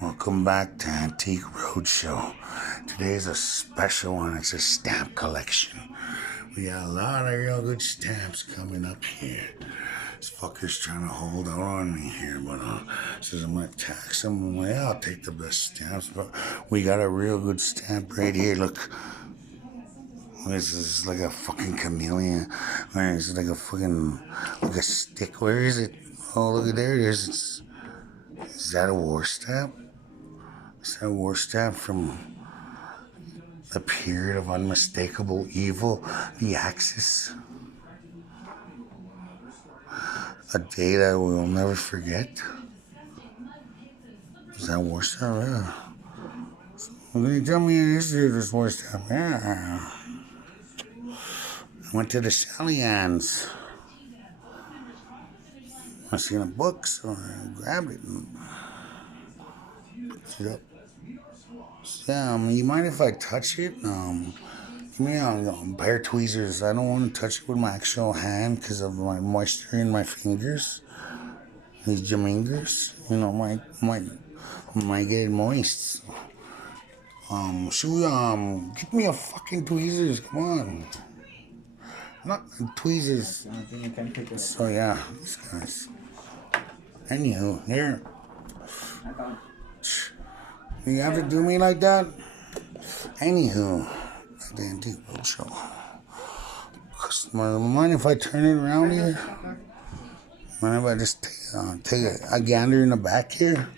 Welcome back to Antique Roadshow. Today's a special one. It's a stamp collection. We got a lot of real good stamps coming up here. This fucker's trying to hold out on me here, but says I'm gonna tax him. Well, I'll take the best stamps, but we got a real good stamp right here. Look. This is like a fucking chameleon. Where is it? Like a fucking, like a stick. Where is it? Oh, look at there it is. Is that a war stamp? Is that a war stamp from the period of unmistakable evil, the Axis? A day that we will never forget. Is that a war stamp? Yeah. Can you tell me the history of this war stamp? Yeah. I went to the Shellyans. I seen a book, so I grabbed it and picked it up. So, yeah, you mind if I touch it? Give me a pair of tweezers. I don't want to touch it with my actual hand because of my moisture in my fingers. These jamingers, might get moist. Should we, get me a fucking tweezers? Come on. Not tweezers. So yeah, these guys. Anywho, here. You have to do me like that? Anywho, the Antique Roadshow. Mind if I turn it around here? Mind if I just take a gander in the back here?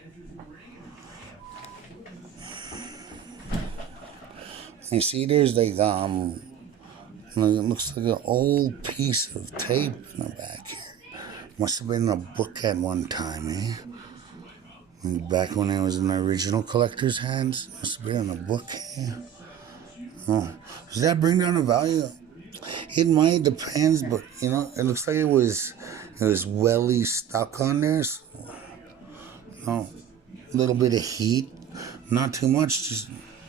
You see, there's like it looks like an old piece of tape in the back here. Must have been in a book at one time, eh? Back when it was in the original collector's hands, must have been in a book, eh? Oh, does that bring down the value? It might, depends, but it looks like it was welly stuck on there. So, a little bit of heat, not too much.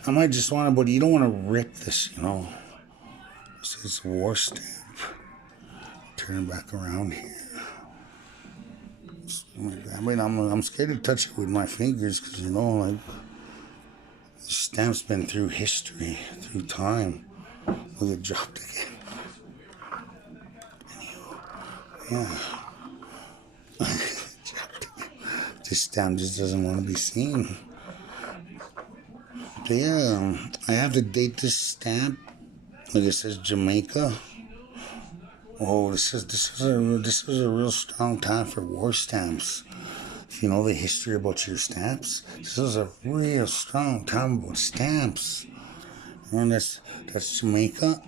I might just want to, but you don't want to rip this, This is a war stamp. Turn it back around here. I mean, I'm scared to touch it with my fingers because, the stamp's been through history, through time. Look, it dropped again. Yeah. This stamp just doesn't want to be seen. But yeah, I have to date this stamp. Like it says Jamaica. Oh, this is a real strong time for war stamps. If you know the history about your stamps, this is a real strong time about stamps. And that's Jamaica.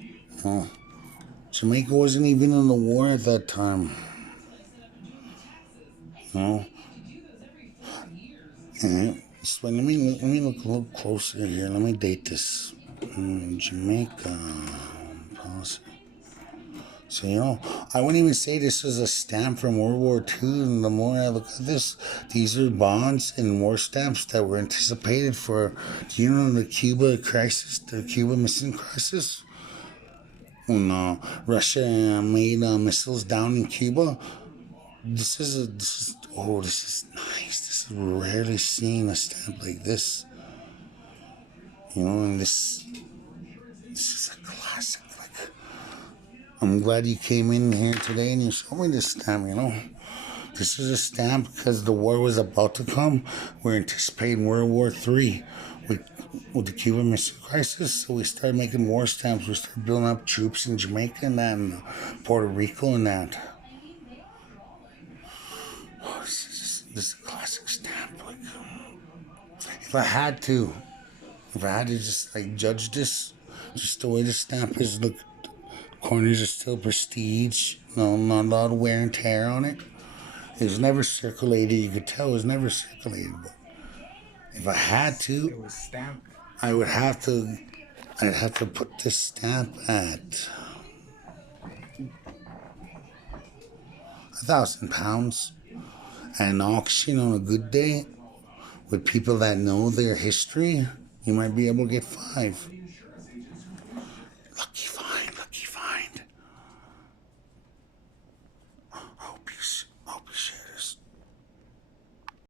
Oh, Jamaica wasn't even in the war at that time. And so let me look a little closer here. Let me date this. Jamaica. So, I wouldn't even say this was a stamp from World War II. And the more I look at this, these are bonds and war stamps that were anticipated for, do you know the Cuba crisis, the Cuba Missile Crisis? When Russia made missiles down in Cuba. This is nice. This is rarely seen a stamp like this. And this is a classic. I'm glad you came in here today and you showed me this stamp, This is a stamp because the war was about to come. We're anticipating World War 3 with the Cuban Missile Crisis. So we started making war stamps. We started building up troops in Jamaica and that, and Puerto Rico and that. Oh, this is a classic stamp. If I had to just judge this, just the way the stamp is, look. Corners are still prestige. Not a lot of wear and tear on it. It was never circulated. You could tell it was never circulated. But if I had to, it was stamped. I'd have to put this stamp at £1,000 at an auction on a good day with people that know their history. You might be able to get 5. Lucky